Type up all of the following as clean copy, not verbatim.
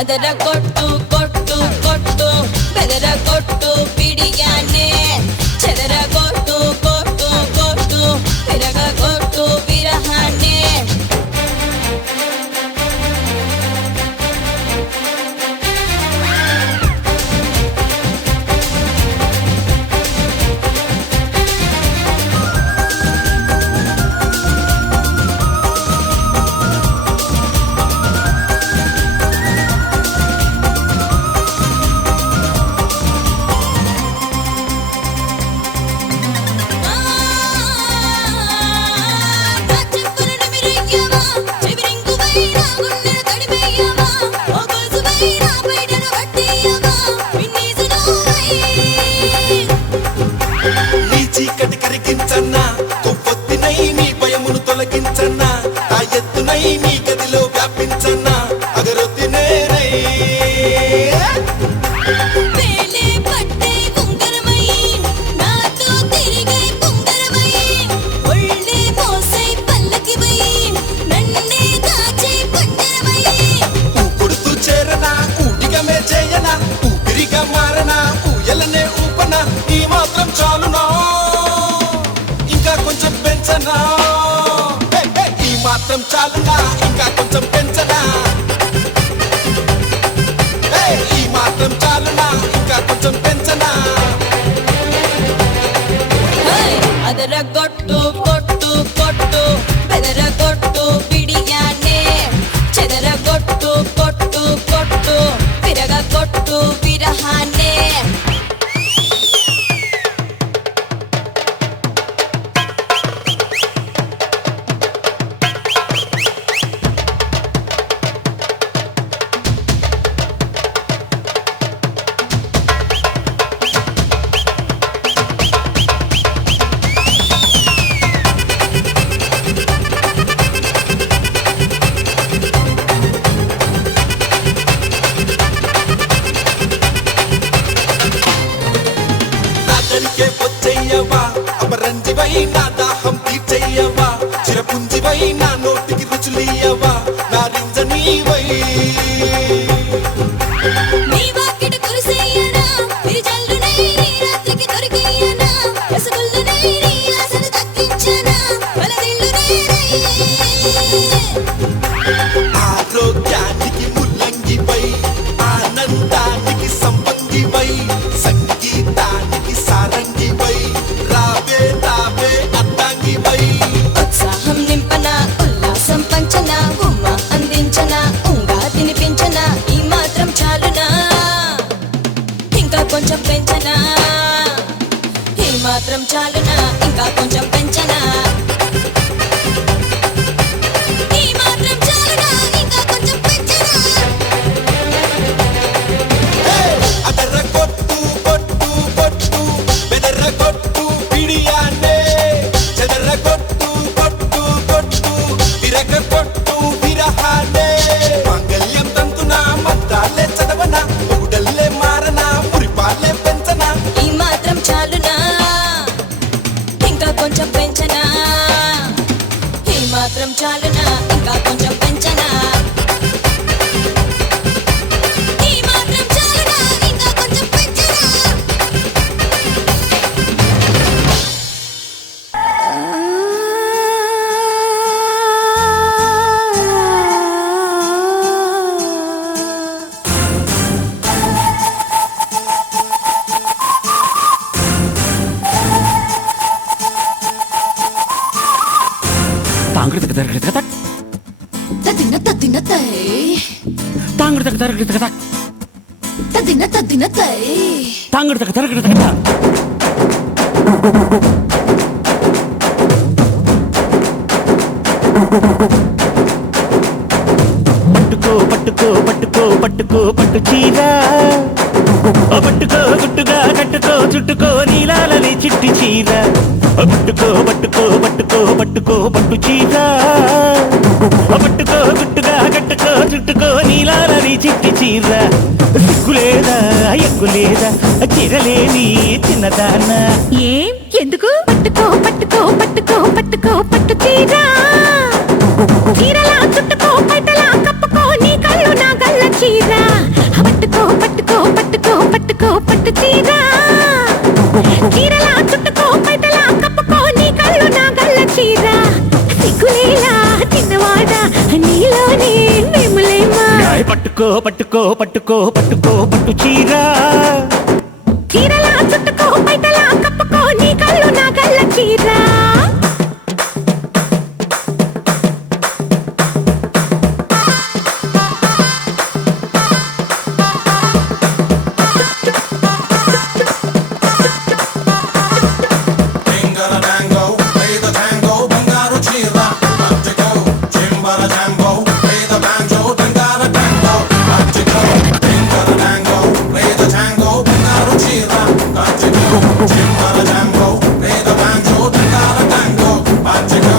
ಅದರ ಕೊಟ್ಟು ಕೊಟ್ಟು ಕೊಟ್ಟು ಬೆದರ ಕೊಟ್ಟು ಬಿಡಿಯಾನೆ ಚದರ ಕೊಟ್ಟು ಕೊಟ್ಟು ಕೊಟ್ಟು ವಿರಗ ಕೊಟ್ಟು ವಿರಹಾನೆ చీకటి కరిగించన్నా కొవ్వొత్తినై నీ భయమును తొలగించన్నా ఆ ఎత్తునై నీ గదిలో వ్యాపించన్నా అగరొత్తినే కొడుతూ చేరనా ఊటిగమే చేయనా ఊపిరిగా మారనా ఊయలనే ఊపనా ఈ మాత్రం చాలునా ఇంకా కొంచెం పెంచనా ఈ మాత్రం చాలునా ఇంకా కొంచెం పెంచనా ఈ మాత్రం చాలునా ఇంకా కొంచెం పెంచనా ಅದರ ಕೊಟ್ಟು ಕೊಟ್ಟು ಕೊಟ್ಟು ಬೆದರ ಕೊಟ್ಟು ಬಿಡಿಯಾನೆ ಚದರ ಕೊಟ್ಟು ಕೊಟ್ಟು ಕೊಟ್ಟು ವಿರಗ ಕೊಟ್ಟು ವಿರಹಾನೆ వచ్చయ్యవా అమరంజివై నా దాహం తీర్చయ్యవా చిరపుంజివై నా నోటికి రుచులియవా నా రింజనీవై ఆరోగ్యానికి ముల్లంగివై ఆనందానికి సంబంధివై సంగీతానికి సారంగివై రావే రావే అద్దాంగివై ఉత్సాహం నింపన ఉల్లాసం పంచన ఉమ్మ అందించన ఉంగా తినిపించన ఈ మాత్రం చాలునా ఇంకా కొంచెం పెంచనా ఈ మాత్రం చాలునా ఇంకా కొంచెం పెంచనా కొంచెం పెంచనా ఈ మాత్రం చాలునా ఇంకా కొంచెం పెంచనా ఈ మాత్రం చాలునా ఇంకా కొంచెం పెంచనా పట్టుకో పట్టుకో పట్టుకో పట్టుకో పట్టు చీర పట్టుకో గుట్టుగా కట్టుకో చుట్టుకో నీలాలని చిట్టి చీర పట్టుకో పట్టుకో పట్టుకో పట్టుకో పట్టు చీర పట్టుకో గుట్టుగా కట్టుకో చుట్టుకో నీలాలని చిట్టి చీర సిగ్గులేదా ఎగ్గులేదా చీరలేని చిన్నదాన్న ఏం ఎందుకు పట్టుకో పట్టుకో పట్టుకో పట్టుకో పట్టు చీర చీరలా చుట్టుకో పైటలా కప్పుకో నీ కళ్ళు నా గల్ల చీర పట్టుకో పట్టుకో పట్టుకో పట్టుకో పట్టు చీర చీరలా చుట్టుకో బయటలా కప్పుకో నీ కళ్ళు నా కళ్ళ చీర Finger a tango, play the tango, బంగారు చీర పట్టుకో చింబర జాంబో, play the banjo, బంగారు tango, పట్టుకో Finger a tango, play the tango, బంగారు చీర పట్టుకో చింబర జాంబో, play the banjo, బంగారు tango, పట్టుకో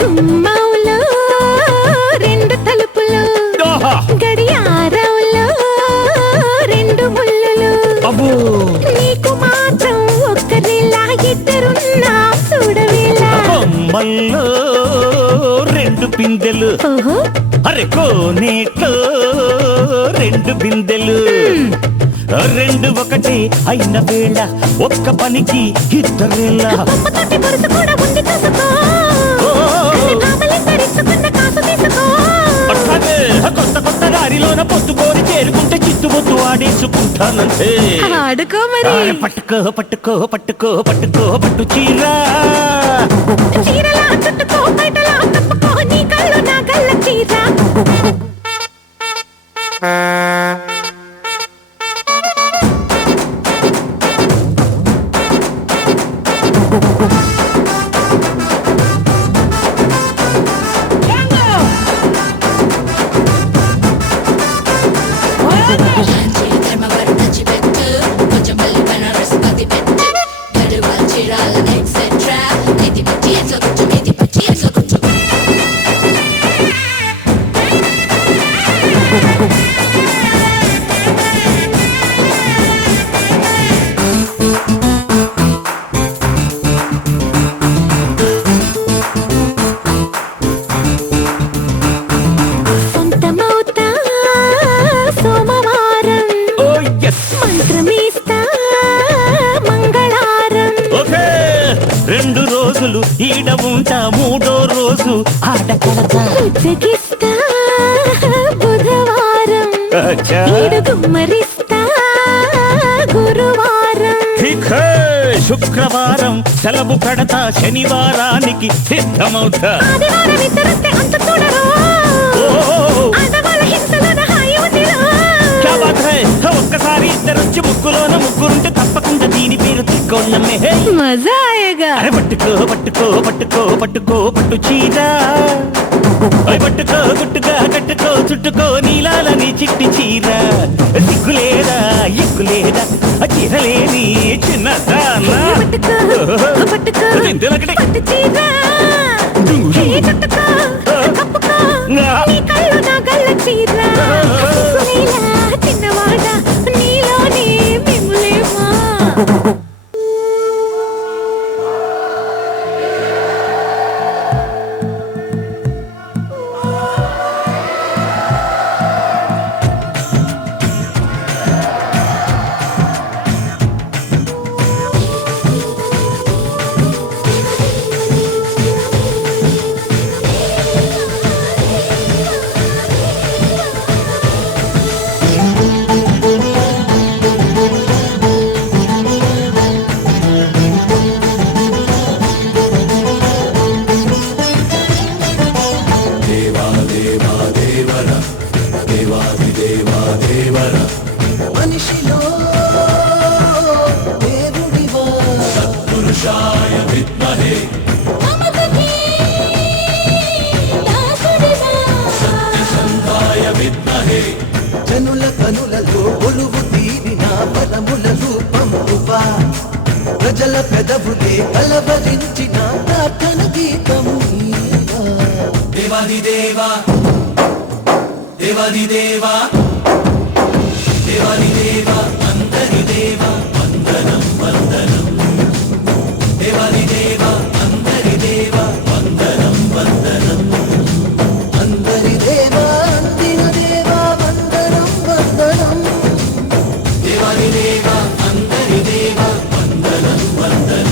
గుమ్మంలో రెండు తలుపులు ఆహా! గడియారంలో రెండు ముళ్ళులు అబ్బో నీకు మాత్రం ఒక్కరిలా ఇద్దరున్నా చూడవేలా బొమ్మల్లో రెండు పిందెలు ఓహో అరే కోనేట్లో రెండు బిందెలు రెండు ఒకటే అయిన వేళ ఒక్క పనికి ఇద్దరేలా బొమ్మతోటి బొరుసు కూడా ఉంది చూసుకో కన్ని భామలిద్దరిచ్చుకున్న కాసు తీసుకో అట్లాగే కొత్త కొత్త దారిలోన పొత్తుకోరి చేరుకుంటే చిత్తుబొత్తు ఆడేసుకుంటానంటే ఆడుకో మరి అరే పట్టుకో పట్టుకో పట్టుకో పట్టుకో పట్టు చీర చీరలా చుట్టుకో బయటలా కప్పుకో నీ కళ్ళు నా కళ్ళ చీర లాంచి ధర్మవరం నచ్చి పెట్టు కొంచెం మళ్ళీ బనారస్ పది పెట్టు గడువా చీరాల ఎక్సెట్రా ఇది పచ్చి ఎట్లా కొంచెం ఇది పచ్చి ఎట్లా కొంచెం సొంతమవుతా సోమవారం ఓ ఎస్ మంత్రమేస్తా మంగళారం ఓకే రెండు రోజులు ఈడ ఉంటా మూడో రోజు ఆట కడతా ఉజ్జగిస్తా బుధవారం అచ్చా. ఈడు గుమ్మరిస్తా గురువారం ఠీక్ హై. శుక్రవారం సెలవు పెడతా శనివారానికి సిద్ధమవుతా ఆదివారం ఇద్దరొస్తే అంత చూడరు ఓ, ఆడవాళ్ళ హింసలోన హాయి ఉందిరా క్యా బాత్ హై. ఒక్కసారి ఇద్దరొచ్చి ముగ్గులోన ముగ్గురుంటే తప్పకుండా దీని పేరు తిక్కోళ్ళమే మజా ఆయగా అరే పట్టుకో పట్టుకో పట్టుకో పట్టుకో పట్టు చీర అయ్ పట్టుకో గుట్టుగా కట్టుకో చుట్టుకో నీలాలని చిట్టి చీర సిగ్గులేదా ఎక్కులేదా చీరలేని చిన్నదానా పట్టుకో పట్టుకో ఇందులకటి పట్టు చీర హే చుట్టుకో కప్పుకో నీ కళ్ళు నా గల్ల చీర సిగ్గులేలా చిన్నవాడ నీలోనే మిమ్ములేమా మనిషిలో దేవుడివా పురుషాయ విద్మహే మమతకి దాసుడివా సంధాయ విద్మహే జనుల కనులలో కొలువు తీరిన పరముల రూపమువా ప్రజల పెదవులే కలవరించిన ప్రార్థన గీతము నీవా. దేవాది దేవా దేవాది దేవా దేవాది దేవా అందరి దేవా వందనం వందనం దేవాది దేవా అందరి దేవా వందనం వందనం అందరి దేవా అందిన దేవా వందనం వందనం దేవాది దేవా అందరి దేవా వందనం వందనం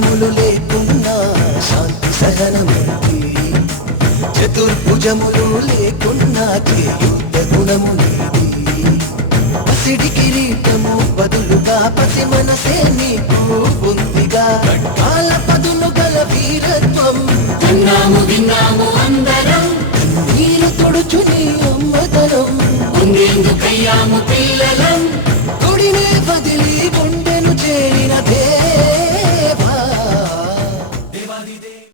కష్టములు లేకున్నా శాంతి సహనముంది చతుర్భుజములు లేకున్నా చేయుత గుణము నీది పసిడి కిరీటము బదులుగా పసి మనసే నీకు ఉందిగా కాల పదులు గల వీరత్వం విన్నాము అందరం నీరు తొడుచు నీ అమ్మతనం ఉండేందుకయ్యాము పిల్లలం కొడినే వదిలి గుండె